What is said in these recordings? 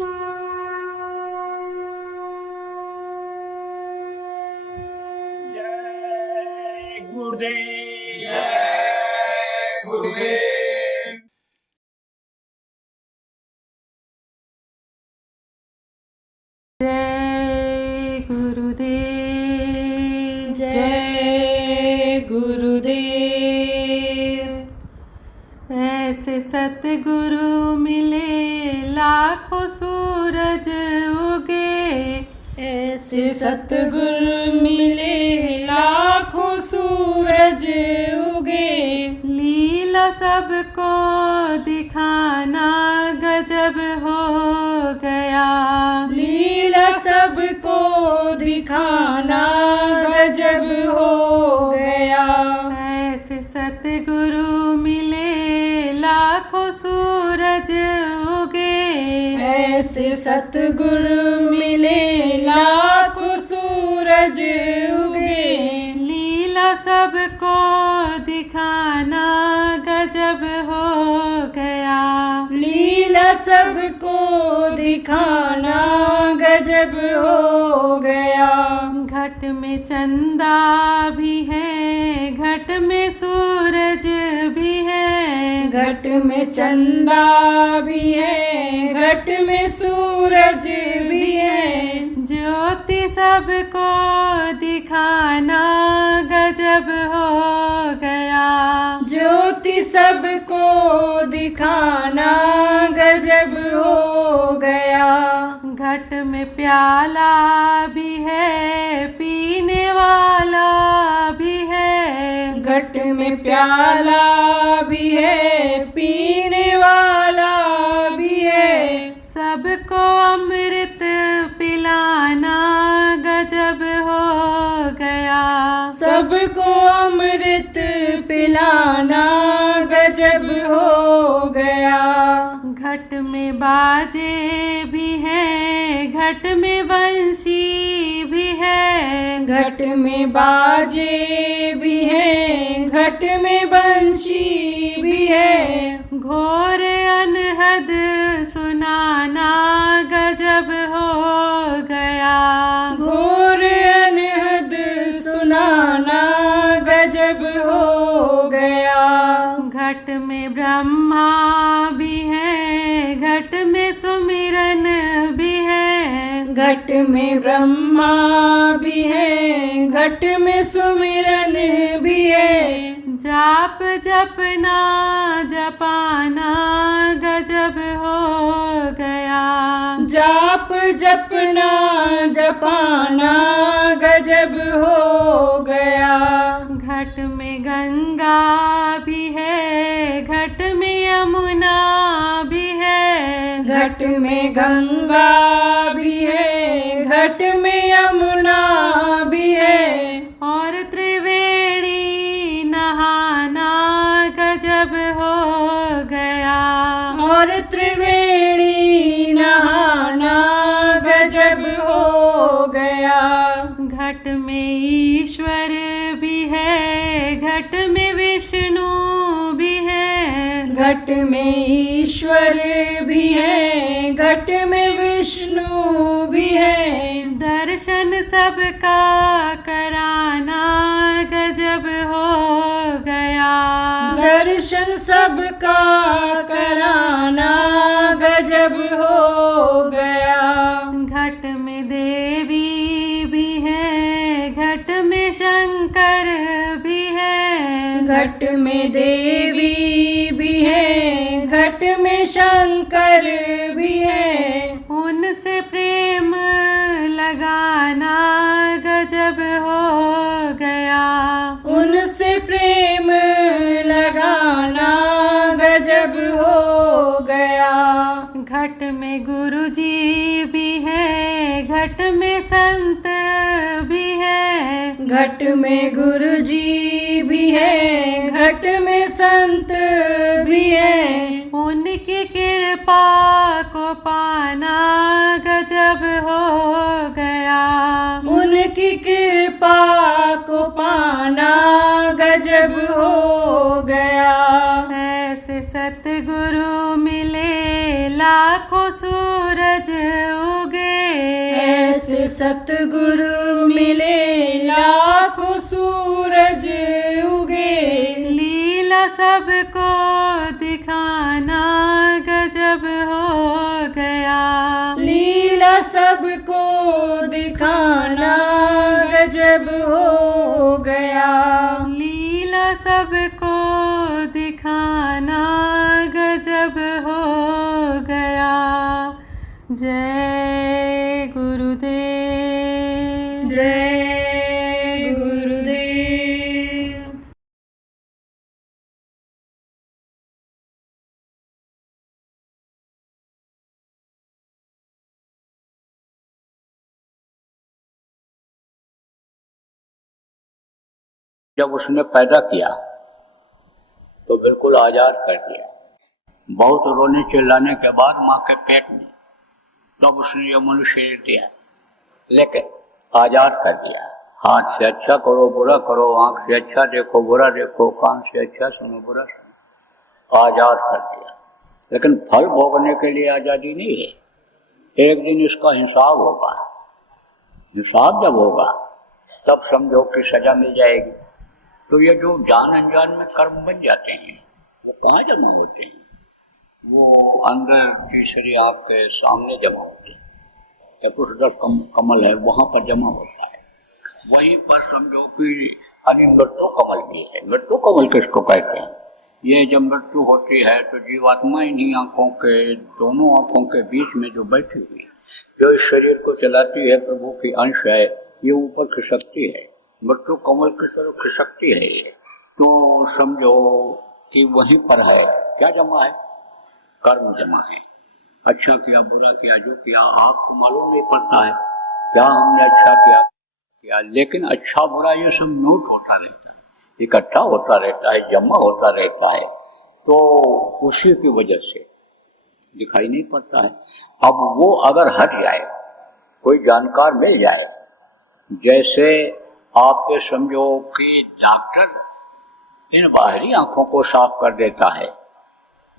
जय गुरुदेव। जय गुरुदेव। जय गुरुदेव। जय गुरुदेव। ऐसे सतगुरु मिले लाखों सूरज उगे, ऐसे सतगुरु मिले लाखों सूरज उगे। लीला सबको दिखाना गजब हो गया, लीला सबको दिखाना गजब हो गया। ऐसे सतगुरु मिले लाखों सूरज उगे, ऐसे सतगुरु मिले लाखों सूरज उगे। लीला सबको दिखाना गजब हो गया, लीला सबको दिखाना गजब हो गया। घट में चंदा भी है, घट में सूरज भी है, घट में चंदा भी है, घट में सूरज भी है। ज्योति सबको दिखाना गजब हो गया, ज्योति सबको दिखाना गजब हो गया। घट में प्याला भी है, पीने वाला भी है, घट में प्याला भी है, पीने वाला भी है। सबको अमृत पिलाना गजब हो गया, सबको अमृत पिलाना गजब हो गया। घट में बाजे भी है, घट में बंशी भी है, घट में बाजे भी है, घट में बंशी भी है। घोर अनहद सुनाना गजब हो गया, घोर अनहद सुनाना गजब हो गया। घट में ब्रह्मा भी है, घट में सुमिरन भी है, घट में ब्रह्मा भी है, घट में सुमिरन भी है। जाप जपना जपाना गजब हो गया, जाप जपना जपाना गजब हो गया। घट में गंगा भी है, घट में यमुना भी है, घट में गंगा भी है, घट में यमुना भी है। और त्रिवेणी नहाना गजब हो गया, और त्रिवेणी नहाना गजब हो गया। घट में ईश्वर भी है, घट में विष्णु भी है, घट में ईश्वर भी है, घट में विष्णु भी है। दर्शन सबका कराना गजब हो गया, दर्शन सबका कराना गजब हो गया। घट में देवी भी है, घट में शंकर भी है, घट में देवी भी है, घट में शंकर भी है। उनसे प्रेम लगाना गजब हो गया, उनसे प्रेम लगाना गजब हो गया। घट में गुरु जी भी है, घट में संत भी है, घट में गुरु जी भी है, घट में संत भी है। उनकी कृपा को पाना गजब हो गया, उनकी कृपा को पाना गजब हो गया। ऐसे सतगुरु मिले लाख लाखों सूरज उगे। ऐसे सतगुरु मिले लाखों सूरज उगे। लीला सबको दिखाना गजब हो गया। लीला सबको दिखाना गजब हो गया। लीला सबको दिखाना गजब हो गया। जय गुरुदेव। जय गुरुदेव। जब उसने पैदा किया तो बिल्कुल आजाद कर दिया। बहुत रोने चिल्लाने के बाद माँ के पेट में तब उसने ये मनुष्य शरीर दिया, लेकिन आजाद कर दिया। हाथ से अच्छा करो बुरा करो, आंख से अच्छा देखो बुरा देखो, कान से अच्छा सुनो बुरा सुनो, आजाद कर दिया। लेकिन फल भोगने के लिए आजादी नहीं है। एक दिन इसका हिसाब होगा। हिसाब जब होगा तब समझो कि सजा मिल जाएगी। तो ये जो जान अनजान में कर्म बन जाते हैं वो कहाँ जमा होते हैं? वो अंदर तीसरी आँख के सामने जमा होते हैं। चतुर्दश कमल है वहाँ पर जमा होता है। वहीं पर समझो कि मृत्यु कमल भी है। मृत्यु कमल किसको कहते हैं? ये जब मृत्यु होती है तो जीवात्मा इन्हीं आँखों के दोनों आँखों के बीच में जो बैठी हुई जो इस शरीर को चलाती है, प्रभु की अंश है, ये ऊपर खिसकती है। मृत्यु कमल की तरफ खिसकती है ये। तो समझो कि वहीं पर है क्या जमा है? कर्म जमा है। अच्छा किया बुरा किया जो किया आपको मालूम नहीं पड़ता है क्या हमने अच्छा किया, लेकिन अच्छा बुरा ये सब नोट होता रहता है, इकट्ठा होता रहता है, जमा होता रहता है। तो उसी की वजह से दिखाई नहीं पड़ता है। अब वो अगर हट जाए, कोई जानकार मिल जाए, जैसे आपके समझो कि डॉक्टर इन बाहरी आंखों को साफ कर देता है,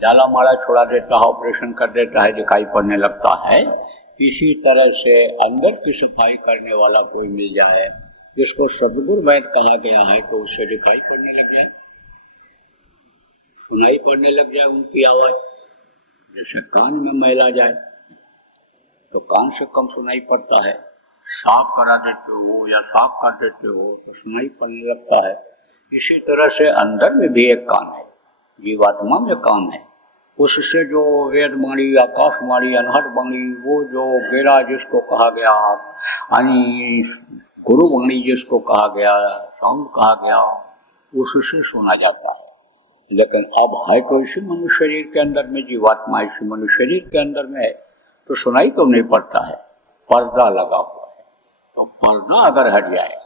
जाला माला छोड़ा देता है, ऑपरेशन कर देता है, दिखाई पड़ने लगता है। इसी तरह से अंदर की सफाई करने वाला कोई मिल जाए जिसको सद्गुरु वैद्य कहा गया है, तो उससे दिखाई पड़ने लग जाए, सुनाई पड़ने लग जाए उनकी आवाज। जैसे कान में मैल आ जाए तो कान से कम सुनाई पड़ता है, साफ करा देते हो या साफ कर देते हो तो सुनाई पड़ने लगता है। इसी तरह से अंदर में भी एक कान है, जीवात्मा में कान है। उससे जो वेदवाणी, आकाशवाणी, अनहदवाणी, वो जो गेरा जिसको कहा गया, यानी गुरुवाणी जिसको कहा गया, साउंड कहा गया, उससे सुना जाता है। लेकिन अब है तो इसी मनुष्य शरीर के अंदर में, जीवात्मा इसी मनुष्य शरीर के अंदर में है, तो सुनाई तो नहीं पड़ता है, पर्दा लगा हुआ है। तो पर्दा अगर हट जाए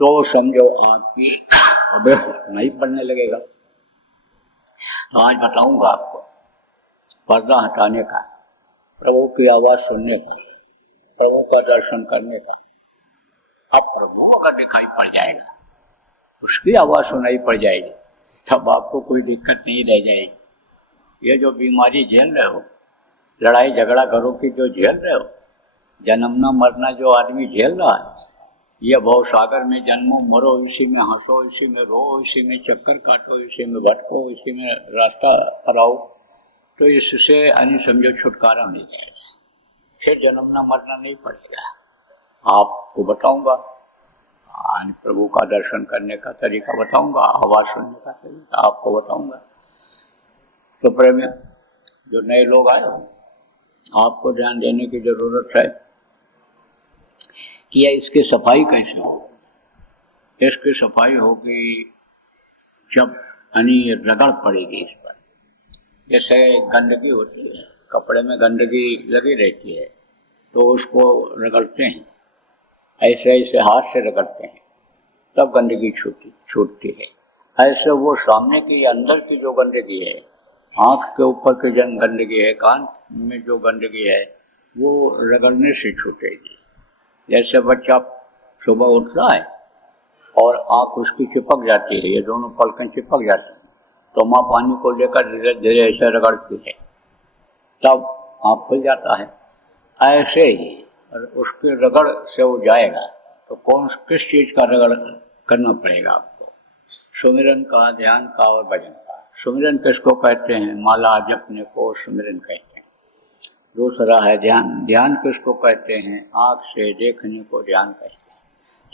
तो समझो आपकी सुनाई पड़ने लगेगा। आज बताऊंगा आपको पर्दा हटाने का, प्रभु की आवाज सुनने का, प्रभु का दर्शन करने का। अब प्रभु अगर दिखाई पड़ जाएगा, उसकी आवाज सुनाई पड़ जाएगी, तब आपको कोई दिक्कत नहीं रह जाएगी। ये जो बीमारी झेल रहे हो, लड़ाई झगड़ा घरों की जो झेल रहे हो, जन्मना मरना जो आदमी झेल रहा है, ये भव सागर में जन्मो मरो, इसी में हंसो, इसी में रो, इसी में चक्कर काटो, इसी में भटको, इसी में रास्ता पर आओ, तो इससे यानी समझो छुटकारा मिल जाएगा, फिर जन्मना मरना नहीं पड़ेगा। आपको बताऊंगा, प्रभु का दर्शन करने का तरीका बताऊंगा, आवाज सुनने का तरीका आपको बताऊंगा। तो प्रेम जो नए लोग आए हो, आपको ध्यान देने की जरूरत है कि इसकी सफाई कैसे हो। इसकी सफाई होगी जब यानी रगड़ पड़ेगी इस पर। जैसे गंदगी होती है, कपड़े में गंदगी लगी रहती है तो उसको रगड़ते हैं, ऐसे ऐसे हाथ से रगड़ते हैं, तब गंदगी छूटती है। ऐसे वो सामने की अंदर की जो गंदगी है, आँख के ऊपर की जो गंदगी है, कान में जो गंदगी है, वो रगड़ने से छूटेगी। जैसे बच्चा सुबह उठता है और आँख उसकी चिपक जाती है, ये दोनों पलकें चिपक जाती हैं, तो माँ पानी को लेकर धीरे धीरे ऐसे रगड़ती है, तब आँख खुल जाता है। ऐसे ही और उसके रगड़ से वो जाएगा तो किस चीज़ का रगड़ करना पड़ेगा आपको? सुमिरन का, ध्यान का और भजन का। सुमिरन किसको कहते हैं? माला जपने को सुमिरन कहते हैं। दूसरा है ध्यान। ध्यान किसको कहते हैं? आँख से देखने को ध्यान कहते हैं।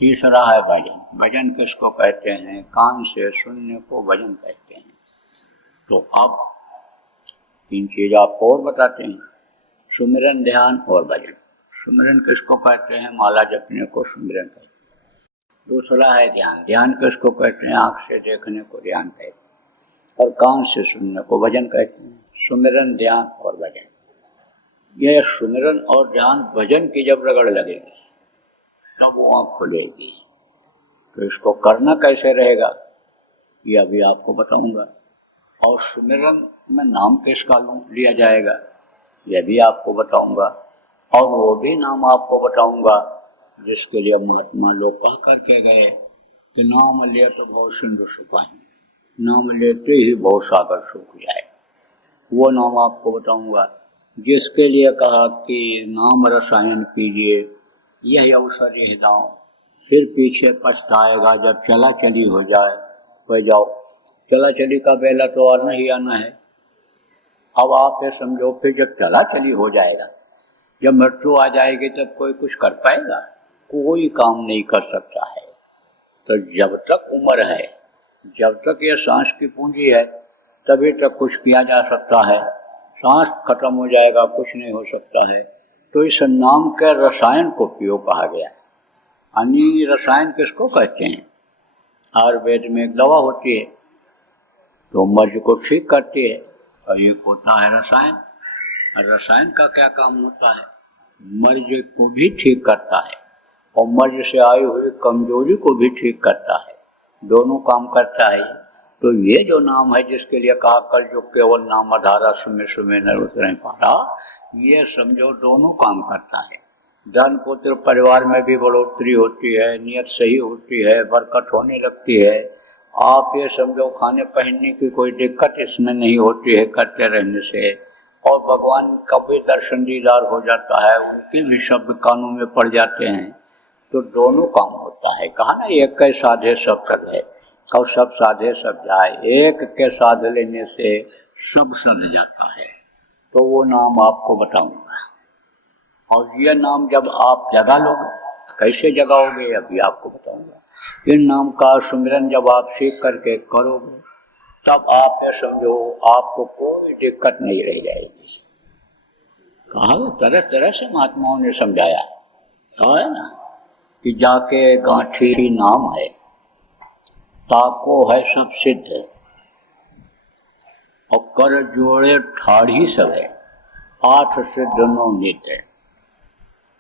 तीसरा है भजन। भजन किसको कहते हैं? कान से सुनने को भजन कहते हैं। तो अब 3 चीज आपको और बताते हैं, सुमिरन, ध्यान और भजन। सुमिरन किसको कहते हैं? माला जपने को सुमिरन कहते हैं। दूसरा है ध्यान। ध्यान किसको कहते हैं? आँख से देखने को ध्यान कहते हैं और कान से सुनने को भजन कहते हैं। सुमिरन, ध्यान और भजन। यह सुमिरन और ध्यान भजन की जब रगड़ लगेगी तब वो आँख खुलेगी। तो इसको करना कैसे रहेगा ये अभी आपको बताऊंगा। और सुमिरन में नाम किसका लिया जाएगा यह भी आपको बताऊंगा। और वो भी नाम आपको बताऊंगा जिसके लिए महात्मा लोग कह करके गए कि नाम ले तो भव सिंधु सुखाएं, नाम लेते ही भव सागर सूख जाए। वो नाम आपको बताऊंगा जिसके लिए कहा कि नाम रसायन कीजिए, यही अवसर यह दांव, फिर पीछे पछताएगा जब चला चली हो जाए। वह जाओ, चला चली का बेला तो आना ही आना है। अब आप ये समझो फिर जब चला चली हो जाएगा, जब मृत्यु आ जाएगी तब कोई कुछ कर पाएगा? कोई काम नहीं कर सकता है। तो जब तक उम्र है, जब तक ये सांस की पूंजी है, तभी तक कुछ किया जा सकता है। सांस खत्म हो जाएगा, कुछ नहीं हो सकता है। तो इस नाम के रसायन को पियो कहा गया है। अन्य रसायन किसको कहते हैं? आयुर्वेद में एक दवा होती है तो मर्ज को ठीक करती है और एक होता है रसायन। और रसायन का क्या काम होता है? मर्ज को भी ठीक करता है और मर्ज से आई हुई कमजोरी को भी ठीक करता है। दोनों काम करता है। तो ये जो नाम है जिसके लिए कहा कल जो केवल नाम आधारा सुमे सुमे नर उतरे पारा, ये समझो दोनों काम करता है। धन पुत्र परिवार में भी बढ़ोतरी होती है, नियत सही होती है, बरकत होने लगती है। आप ये समझो खाने पहनने की कोई दिक्कत इसमें नहीं होती है करते रहने से। और भगवान का भी दर्शन दीदार हो जाता है, उनके भी शब्द कानों में पड़ जाते हैं। तो दोनों काम होता है। कहा ना एक के साधे सब सद है और सब साधे सब जाए। एक के साध लेने से सब सध जाता है। तो वो नाम आपको बताऊंगा। और ये नाम जब आप जगा लोगे, कैसे जगाओगे अभी आपको बताऊंगा। इन नाम का सुमिरन जब आप सीख करके करोगे तब आप ये समझो आपको कोई दिक्कत नहीं रह जाएगी। कहा तरह तरह से महात्माओं ने समझाया। कहा है ना कि जाके गांठी नाम है, ताको है सब सिद्ध, और कर जोड़े ठाढ़ी सब है, 8 सिद्ध 9 नित्य।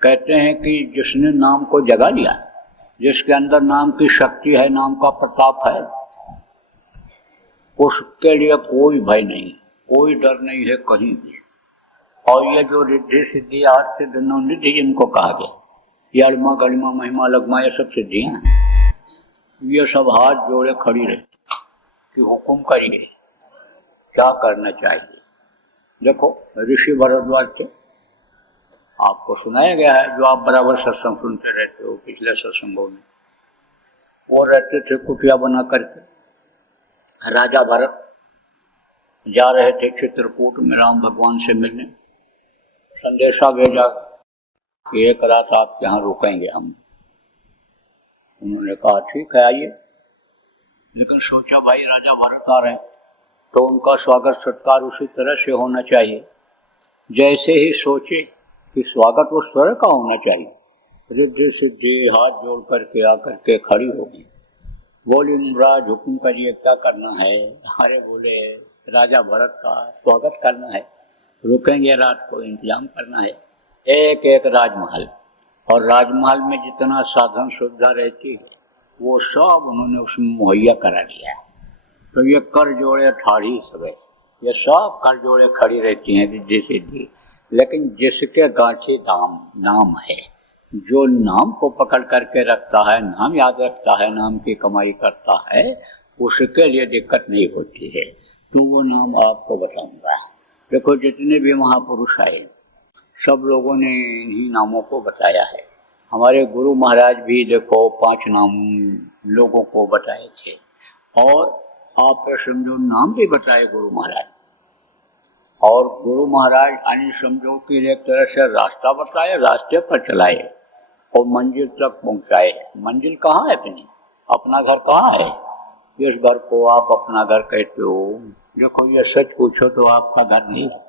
कहते हैं कि जिसने नाम को जगा लिया, जिसके अंदर नाम की शक्ति है, नाम का प्रताप है, उसके लिए कोई भय नहीं, कोई डर नहीं है कहीं भी। और ये जो रिद्धि सिद्धि 8 सिद्ध 9 निधि जिनको कहा गया, ये अड़मा गड़िमा महिमा लगमा ये सब सिद्धियां, ये सब हाथ जोड़े खड़ी रहती कि हुक्म करिए, क्या करना चाहिए। देखो ऋषि भरद्वाज थे, आपको सुनाया गया है, जो आप बराबर सत्संग सुनते रहते हो पिछले सत्संगों में। वो रहते थे कुटिया बना करके। राजा भरत जा रहे थे चित्रकूट में राम भगवान से मिलने। संदेशा भेजा कि एक रात आपके यहाँ रुकेंगे हम। उन्होंने कहा ठीक है आइए। लेकिन सोचा भाई राजा भरत आ रहे तो उनका स्वागत सत्कार उसी तरह से होना चाहिए। जैसे ही सोचे कि स्वागत उस तरह का होना चाहिए, रिद्धि सिद्धि हाथ जोड़ करके आकर के खड़ी होगी। बोली महाराज हुक्म करिए, क्या करना है? अरे बोले राजा भरत का स्वागत करना है, रुकेंगे रात को, इंतजाम करना है। एक एक राजमहल, और राजमहल में जितना साधन सुविधा रहती है वो सब उन्होंने उसमें मुहैया करा दिया है। तो ये कर जोड़े ठाढ़ी सब है, ये सब कर जोड़े खड़ी रहती हैं रिद्धि सिद्धि। लेकिन जिसके गांठी नाम है, जो नाम को पकड़ करके रखता है, नाम याद रखता है, नाम की कमाई करता है, उसके लिए दिक्कत नहीं होती है। तो वो नाम आपको बताऊंगा। देखो जितने भी महापुरुष आए सब लोगों ने इन्हीं नामों को बताया है। हमारे गुरु महाराज भी देखो 5 नाम लोगों को बताए थे, और आप समझो नाम भी बताए गुरु महाराज। और गुरु महाराज यानी समझो कि एक तरह से रास्ता बताए, रास्ते पर चलाए और मंजिल तक पहुंचाए। मंजिल कहाँ है अपनी? अपना घर कहाँ है? इस घर को आप अपना घर कहते हो। देखो ये सच पूछो तो आपका घर नहीं है।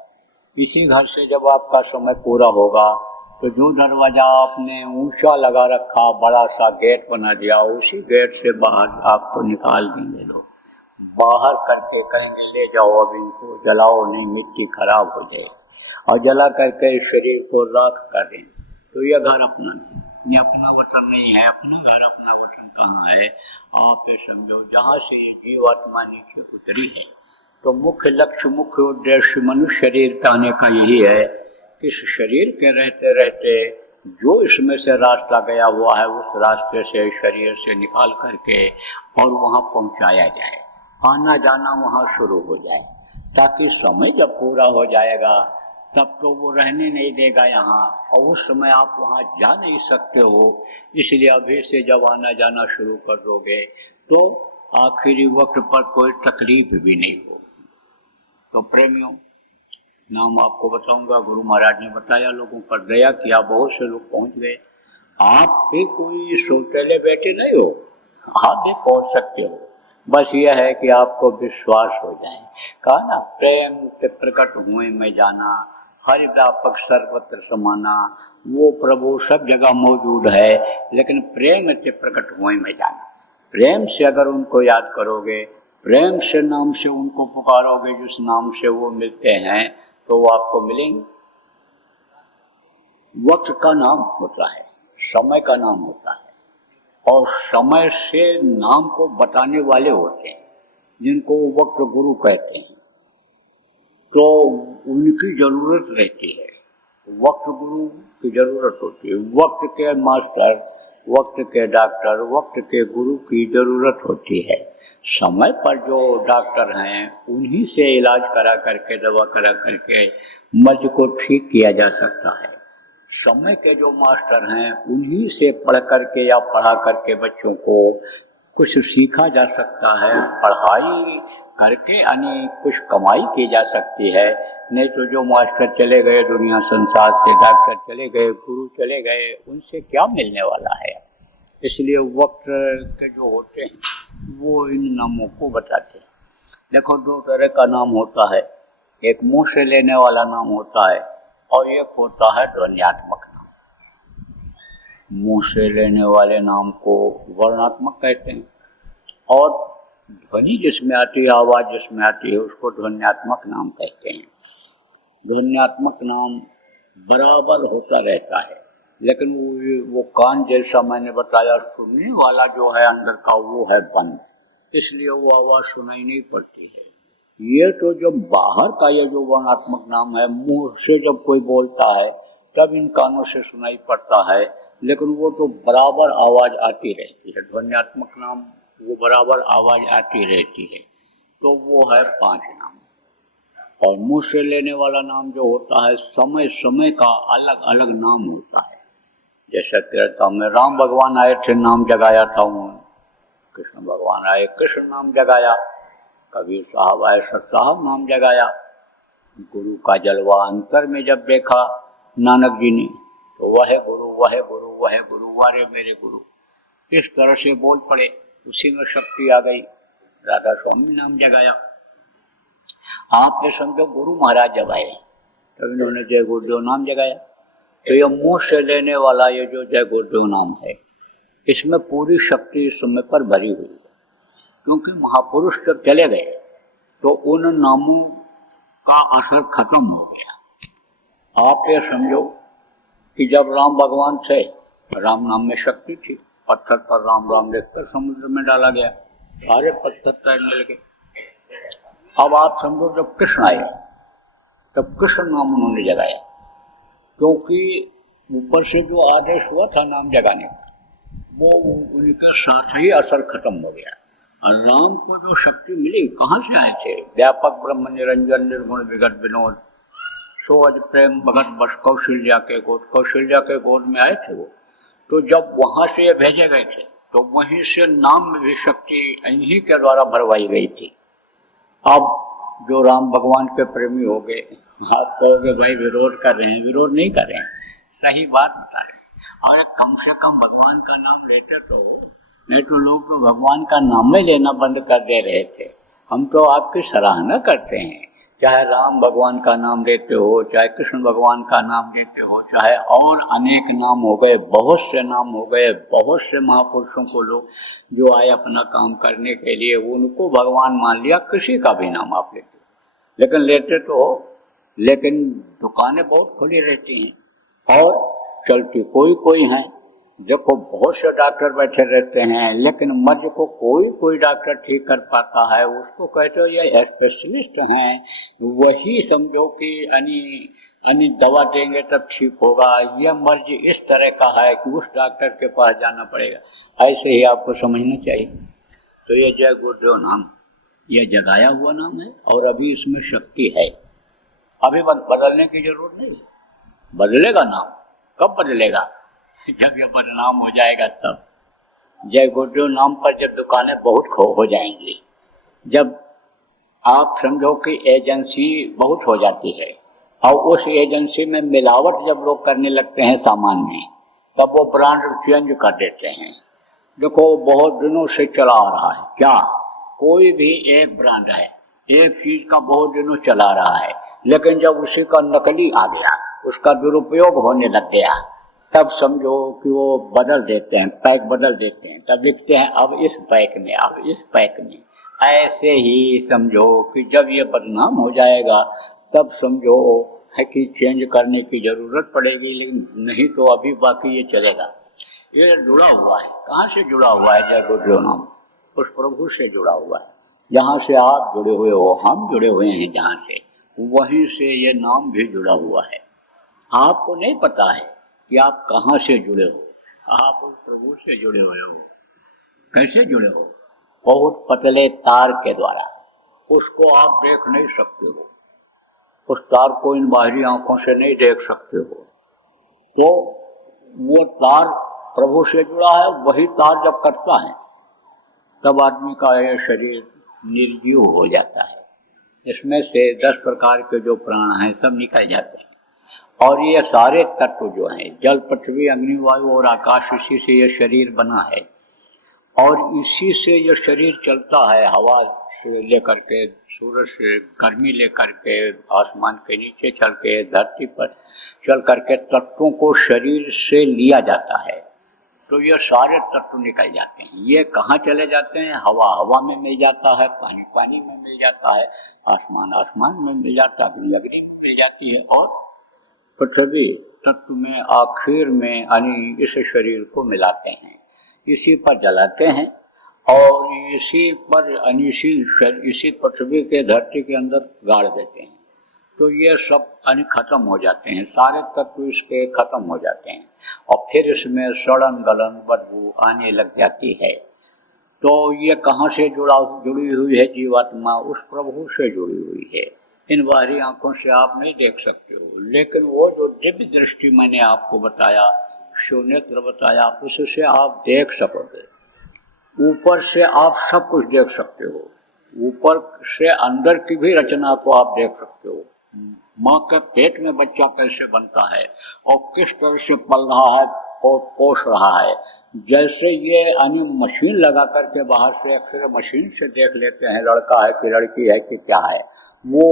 इसी घर से जब आपका समय पूरा होगा तो जो दरवाजा आपने ऊंचा लगा रखा, बड़ा सा गेट बना दिया, उसी गेट से बाहर आपको निकाल देंगे लोग। बाहर करके कहेंगे ले जाओ, अब इनको जलाओ नहीं, मिट्टी खराब हो जाए, और जला करके शरीर को राख कर दें। तो यह घर अपना नहीं, ये अपना वतन नहीं है। अपना घर अपना वतन कहाँ है? और फिर समझो जहाँ से जीवात्मा नीचे उतरी है, तो मुख्य लक्ष्य, मुख्य उद्देश्य मनुष्य शरीर का आने का यही है कि इस शरीर के रहते रहते जो इसमें से रास्ता गया हुआ है, उस रास्ते से शरीर से निकाल करके और वहाँ पहुँचाया जाए, आना जाना वहाँ शुरू हो जाए, ताकि समय जब पूरा हो जाएगा तब तो वो रहने नहीं देगा यहाँ, और उस समय आप वहाँ जा नहीं सकते हो। इसलिए अभी से जब आना जाना शुरू कर दोगे तो आखिरी वक्त पर कोई तकलीफ भी नहीं हो। तो प्रेमियों, नाम आपको बताऊंगा। गुरु महाराज ने बताया, लोगों पर दया किया, बहुत से लोग पहुंच गए। आप भी कोई सोचले बैठे नहीं हो, आप भी पहुंच सकते हो। बस यह है कि आपको विश्वास हो जाए। कहा ना, प्रेम से प्रकट हुए में जाना, हरि व्यापक सर्वत्र समाना। वो प्रभु सब जगह मौजूद है, लेकिन प्रेम से प्रकट हुए में जाना। प्रेम से अगर उनको याद करोगे, प्रेम से नाम से उनको पुकारोगे, जिस नाम से वो मिलते हैं, तो वो आपको मिलेंगे। वक्त का नाम होता है, समय का नाम होता है, और समय से नाम को बताने वाले होते हैं, जिनको वक्त गुरु कहते हैं। तो उनकी जरूरत रहती है, वक्त गुरु की जरूरत होती है। वक्त के मास्टर, वक्त के डॉक्टर, वक्त के गुरु की जरूरत होती है। समय पर जो डॉक्टर हैं उन्हीं से इलाज करा करके, दवा करा करके मर्ज को ठीक किया जा सकता है। समय के जो मास्टर हैं उन्हीं से पढ़ करके या पढ़ा करके बच्चों को कुछ सीखा जा सकता है। पढ़ाई करके यानी कुछ कमाई की जा सकती है। नहीं तो जो मास्टर चले गए दुनिया संसार से, डॉक्टर चले गए, गुरु चले गए, उनसे क्या मिलने वाला है? इसलिए वक्त के जो होते हैं वो इन नामों को बताते हैं। देखो, 2 तरह का नाम होता है, एक मुंह से लेने वाला नाम होता है और एक होता है ध्वन्यात्मक नाम। मुंह से लेने वाले नाम को वर्णात्मक कहते हैं, और ध्वनि जिसमें आती है, आवाज जिसमें आती है, उसको ध्वन्यात्मक नाम कहते हैं। ध्वन्यात्मक नाम बराबर होता रहता है, लेकिन वो कान जैसा मैंने बताया, सुनने वाला जो है अंदर का वो है बंद, इसलिए वो आवाज सुनाई नहीं पड़ती है। ये तो जब बाहर का ये जो वर्णात्मक नाम है, मुंह से जब कोई बोलता है तब इन कानों से सुनाई पड़ता है, लेकिन वो तो बराबर आवाज आती रहती है। ध्वन्यात्मक नाम वो बराबर आवाज आती रहती है। तो वो है 5 नाम। और मुंह से लेने वाला नाम जो होता है, समय समय का अलग अलग नाम होता है। जैसा कहता मैं, राम भगवान आए थे नाम जगाया था उन्होंने, कृष्ण भगवान आए कृष्ण नाम जगाया, कबीर साहब आए सत साहब नाम जगाया। गुरु का जलवा अंतर में जब देखा नानक जी ने, तो वह गुरु वह गुरु वह गुरु वारे मेरे गुरु, इस तरह से बोल पड़े। उसी में शक्ति आ गई, राधा स्वामी नाम जगाया। आप ये समझो, गुरु महाराज जब आए तब इन्होंने जय गुरुदेव नाम जगाया। तो ये मुंह से लेने वाला ये जो जय गुरुदेव नाम है, इसमें पूरी शक्ति इस समय पर भरी हुई है। क्योंकि महापुरुष जब चले गए तो उन नामों का असर खत्म हो गया। आप ये समझो कि जब राम भगवान थे, राम नाम में शक्ति थी, पत्थर पर राम राम लिखकर समुद्र में डाला गया, सारे पत्थर तैरने लगे। अब आप समझो, जब कृष्ण आए तब कृष्ण नाम उन्होंने जगाया, क्योंकि ऊपर से जो आदेश हुआ था नाम जगाने का, वो उनका साथ ही असर खत्म हो गया। और राम को जो शक्ति मिली कहाँ से आए थे? व्यापक ब्रह्म निरंजन निर्गुण विगत विनोद, सो अज प्रेम भगत बस कौशल्या के गोद में आए थे वो। तो जब वहां से ये भेजे गए थे तो वहीं से नाम में भी शक्ति इन्हीं के द्वारा भरवाई गई थी। अब जो राम भगवान के प्रेमी हो गए, आप कहोगे भाई विरोध कर रहे हैं, विरोध नहीं कर रहे हैं, सही बात बता रहे हैं। और कम से कम भगवान का नाम लेते तो, नहीं तो लोग तो भगवान का नाम ही लेना बंद कर दे रहे थे। हम तो आपकी सराहना करते हैं, चाहे राम भगवान का नाम लेते हो, चाहे कृष्ण भगवान का नाम लेते हो, चाहे और अनेक नाम हो गए, बहुत से नाम हो गए, बहुत से महापुरुषों को लोग जो आए अपना काम करने के लिए उनको भगवान मान लिया, किसी का भी नाम आप लेते हो, लेकिन लेते तो हो, लेकिन दुकानें बहुत खुली रहती हैं और चलती कोई हैं। देखो बहुत से डॉक्टर बैठे रहते हैं, लेकिन मर्ज को कोई डॉक्टर ठीक कर पाता है, उसको कहते हो ये स्पेशलिस्ट हैं, वही समझो कि अनि दवा देंगे तब ठीक होगा। यह मर्ज इस तरह का है कि उस डॉक्टर के पास जाना पड़ेगा, ऐसे ही आपको समझना चाहिए। तो ये जय गुरुदेव नाम, यह जगाया हुआ नाम है और अभी इसमें शक्ति है, अभी बदलने की जरूरत नहीं। बदलेगा नाम, कब बदलेगा? जब यह बदनाम हो जाएगा तब। जय गुरुदेव नाम पर जब दुकानें बहुत हो जाएंगी, जब आप समझो कि एजेंसी बहुत हो जाती है और उस एजेंसी में मिलावट जब लोग करने लगते हैं सामान में, तब वो ब्रांड चेंज कर देते हैं। देखो बहुत दिनों से चला आ रहा है क्या, कोई भी एक ब्रांड है, एक चीज का बहुत दिनों चला रहा है, लेकिन जब उसी का नकली आ गया, उसका दुरुपयोग होने लग गया, तब समझो कि वो बदल देते हैं, पैक बदल देते हैं, तब लिखते हैं अब इस पैक में, अब इस पैक में। ऐसे ही समझो कि जब ये बदनाम हो जाएगा तब समझो है कि चेंज करने की जरूरत पड़ेगी, लेकिन नहीं तो अभी बाकी ये चलेगा। ये जुड़ा हुआ है, कहाँ से जुड़ा हुआ है? जय गुरुदेव नाम उस प्रभु से जुड़ा हुआ है, जहाँ से आप जुड़े हुए हो, हम जुड़े हुए हैं जहाँ से, वहीं से ये नाम भी जुड़ा हुआ है। आपको नहीं पता है कि आप कहाँ से जुड़े हो, आप उस प्रभु से जुड़े हुए हो। कैसे जुड़े हो? बहुत पतले तार के द्वारा, उसको आप देख नहीं सकते हो, उस तार को इन बाहरी आंखों से नहीं देख सकते हो। तो वो तार प्रभु से जुड़ा है, वही तार जब कटता है तब आदमी का यह शरीर निर्जीव हो जाता है। इसमें से 10 प्रकार के जो प्राण हैं सब निकल जाते हैं, और ये सारे तत्व जो हैं, जल पृथ्वी अग्नि वायु और आकाश, इसी से ये शरीर बना है और इसी से ये शरीर चलता है। हवा से लेकर के, सूरज से गर्मी लेकर के, आसमान के नीचे चल के, धरती पर चल करके तत्वों को शरीर से लिया जाता है। तो ये सारे तत्व निकल जाते हैं। ये कहाँ चले जाते हैं? हवा में मिल जाता है, पानी में मिल जाता है, आसमान में मिल जाता है, अग्नि में मिल जाती है, और पृथ्वी तत्व में आखिर में यानी इस शरीर को मिलाते हैं, इसी पर जलाते हैं और इसी पृथ्वी के धरती के अंदर गाड़ देते हैं। तो ये सब खत्म हो जाते हैं, सारे तत्व इसके खत्म हो जाते हैं और फिर इसमें सड़न गलन बदबू आने लग जाती है। तो ये कहाँ से जुड़ी हुई है जीवात्मा? उस प्रभु से जुड़ी हुई है। इन बाहरी आंखों से आप नहीं देख सकते हो, लेकिन वो जो दिव्य दृष्टि मैंने आपको बताया, शून्यत्र बताया, उससे आप देख सकोगे। ऊपर से आप सब कुछ देख सकते हो, ऊपर से अंदर की भी रचना को आप देख सकते हो। माँ के पेट में बच्चा कैसे बनता है और किस तरह से पल रहा है और पोष रहा है। जैसे ये मशीन लगा करके बाहर से एक्सरे मशीन से देख लेते हैं लड़का है कि लड़की है कि क्या है, वो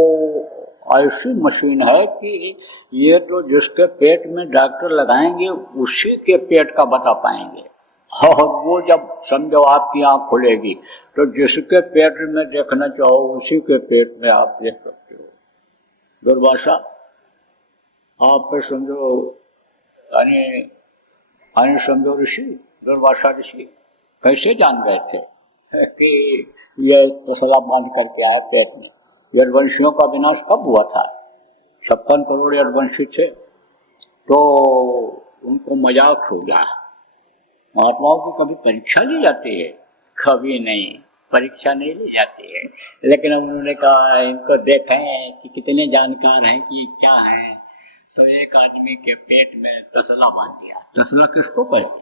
ऐसी मशीन है कि ये तो जिसके पेट में डॉक्टर लगाएंगे उसी के पेट का बता पाएंगे। और वो जब समझो आपकी आँख खुलेगी तो जिसके पेट में देखना चाहो उसी के पेट में आप देख सकते हो। दुर्भाषा आप पे समझो समझो ऋषि, दुर्भाषा ऋषि कैसे जान गए थे कि ये तसला बांध करके आए पेट में। यदुवंशियों का विनाश कब हुआ था? 56 करोड़ यदुवंशी थे, तो उनको मजाक हो गया। महात्माओं की कभी परीक्षा ली जाती है? कभी नहीं। परीक्षा नहीं ली जाती है। लेकिन अब उन्होंने कहा इनको देखें कि कितने जानकार हैं कि क्या हैं, तो एक आदमी के पेट में तसला बांध दिया। तसला किसको कहते हैं?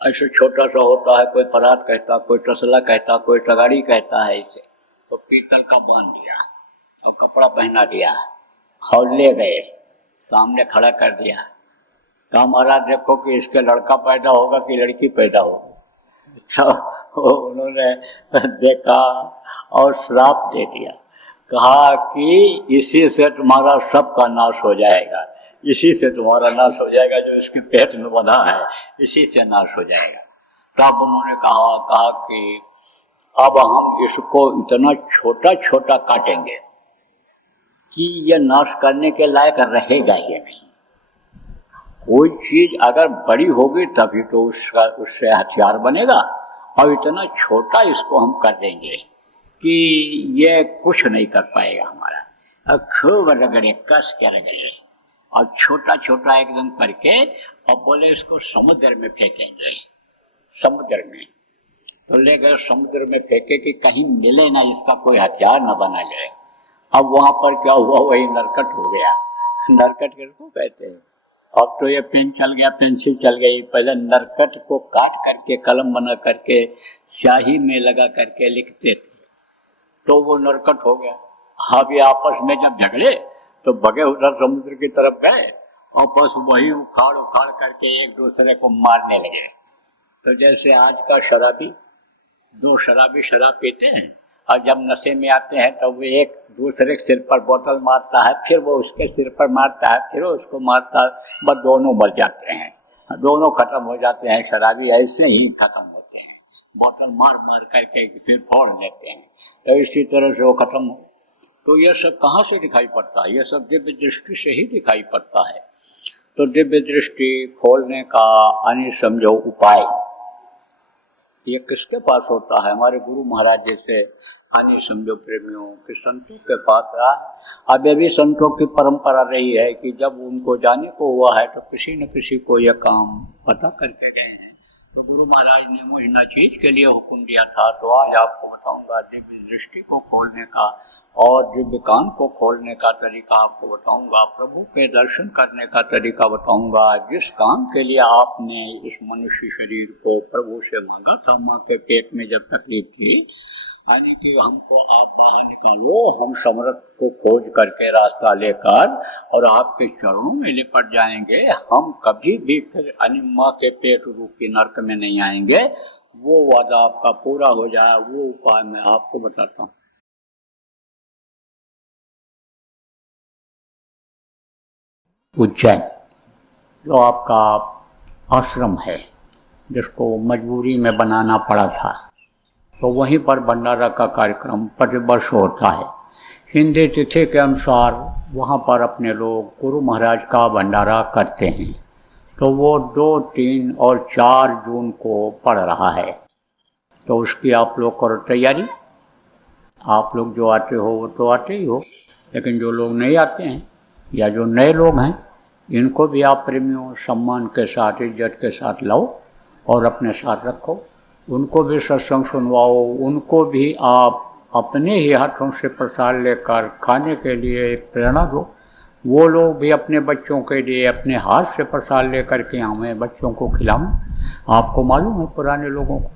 ऐसे छोटा सा होता है, कोई परात कहता, कोई तसला कहता, कोई तगाड़ी कहता है इसे। तो पीतल का बांध दिया और कपड़ा पहना दिया और ले गए, सामने खड़ा कर दिया। कहा महाराज देखो कि इसके लड़का पैदा होगा कि लड़की पैदा होगी। तो उन्होंने देखा और श्राप दे दिया, कहा कि इसी से तुम्हारा सबका नाश हो जाएगा, इसी से तुम्हारा नाश हो जाएगा, जो इसके पेट में बंधा है इसी से नाश हो जाएगा। तब उन्होंने कहा कि अब हम इसको इतना छोटा छोटा काटेंगे कि यह नाश करने के लायक रहेगा ही नहीं। कोई चीज अगर बड़ी होगी तभी तो उससे हथियार बनेगा, और इतना छोटा इसको हम कर देंगे कि ये कुछ नहीं कर पाएगा हमारा। खूब रगड़े, कस के रगड़े और छोटा छोटा एकदम करके, और बोले इसको समुद्र में फेंकेंगे। समुद्र में तो ले गए, समुद्र में फेंके कि कहीं मिले ना, इसका कोई हथियार न बना जाए। अब वहां पर क्या हुआ, वही नरकट हो गया। नरकट किसको कहते हैं? अब तो ये पेन चल गया, पेंसिल चल गई। पहले नरकट को काट करके कलम बना करके स्याही में लगा करके लिखते थे, तो वो नरकट हो गया। अब ये आपस में जब झगड़े तो भगे उधर समुद्र की तरफ गए और बस वही उखाड़ उखाड़ करके एक दूसरे को मारने लगे। तो जैसे आज का शराबी, दो शराबी शराब पीते हैं और जब नशे में आते हैं तो वो एक दूसरे के सिर पर बोतल मारता है, फिर वो उसके सिर पर मारता है, फिर उसको मारता है, बस दोनों मर जाते हैं, दोनों खत्म हो जाते हैं। शराबी ऐसे ही खत्म होते हैं, बोतल मार मार करके सिर फोड़ लेते हैं। तो इसी तरह से वो खत्म हो। तो ये सब कहाँ से दिखाई पड़ता है? ये सब दिव्य दृष्टि से ही दिखाई पड़ता है। तो दिव्य दृष्टि खोलने का यानी समझो उपाय ये किसके पास होता है? हमारे गुरु महाराज जैसे यानी समझो प्रेमियों के संतों के पास रहा। अब ये भी संतों की परंपरा रही है कि जब उनको जाने को हुआ है तो किसी न किसी को यह काम पता करके गए हैं। तो गुरु महाराज ने मुझे न चीज के लिए हुक्म दिया था, तो आज आपको बताऊंगा दिव्य दृष्टि को खोलने का और दिव्य कान को खोलने का तरीका आपको बताऊंगा, प्रभु के दर्शन करने का तरीका बताऊंगा। जिस काम के लिए आपने इस मनुष्य शरीर को प्रभु से मांगा था, माँ के पेट में जब तकलीफ थी, यानी कि हमको आप बाहर निकालो, हम समर्थ को खोज करके रास्ता लेकर और आपके चरणों में लिपट जाएंगे। हम कभी भी फिर माँ के पेट रूपी नरक में नहीं आएंगे। वो वादा आपका पूरा हो जाए, वो उपाय मैं आपको बताता हूँ। उज्जैन जो आपका आश्रम है, जिसको मजबूरी में बनाना पड़ा था, तो वहीं पर भंडारा का कार्यक्रम प्रतिवर्ष होता है। हिंदी तिथि के अनुसार वहाँ पर अपने लोग गुरु महाराज का भंडारा करते हैं। तो वो 2, 3 और 4 जून को पड़ रहा है। तो उसकी आप लोग करो तैयारी। आप लोग जो आते हो वो तो आते ही हो, लेकिन जो लोग नहीं आते हैं या जो नए लोग हैं, इनको भी आप प्रेमियों सम्मान के साथ, इज्जत के साथ लाओ और अपने साथ रखो। उनको भी सत्संग सुनवाओ, उनको भी आप अपने ही हाथों से प्रसाद लेकर खाने के लिए प्रेरणा दो। वो लोग भी अपने बच्चों के लिए अपने हाथ से प्रसाद लेकर के हमें बच्चों को खिलाएं। आपको मालूम है पुराने लोगों को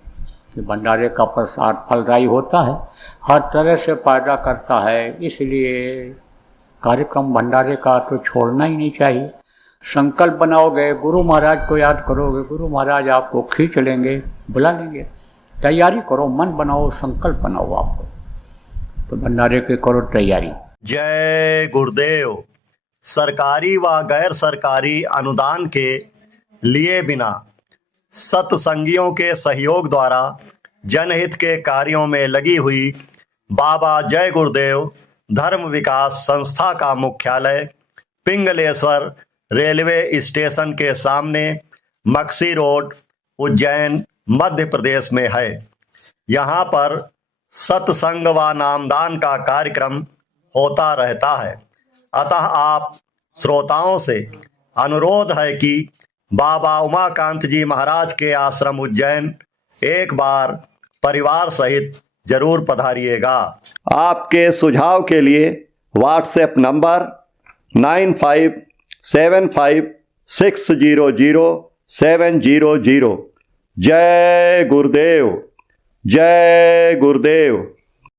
कि भंडारे का प्रसाद फलदायी होता है, हर तरह से फायदा करता है। इसलिए कार्यक्रम भंडारे का तो छोड़ना ही नहीं चाहिए। संकल्प बनाओगे, गुरु महाराज को याद करोगे, गुरु महाराज आपको खींच लेंगे, बुला लेंगे। तैयारी करो, मन बनाओ, संकल्प बनाओ आपको, तो भंडारे की करो तैयारी। जय गुरुदेव। सरकारी व गैर सरकारी अनुदान के लिए बिना सत्संगियों के सहयोग द्वारा जनहित के कार्यों में लगी हुई बाबा जय गुरुदेव धर्म विकास संस्था का मुख्यालय पिंगलेश्वर रेलवे स्टेशन के सामने मक्सी रोड, उज्जैन, मध्य प्रदेश में है। यहाँ पर सत्संग व नामदान का कार्यक्रम होता रहता है। अतः आप श्रोताओं से अनुरोध है कि बाबा उमाकांत जी महाराज के आश्रम उज्जैन एक बार परिवार सहित जरूर पधारिएगा। आपके सुझाव के लिए व्हाट्सएप नंबर 9575600700। जय गुरुदेव, जय गुरुदेव।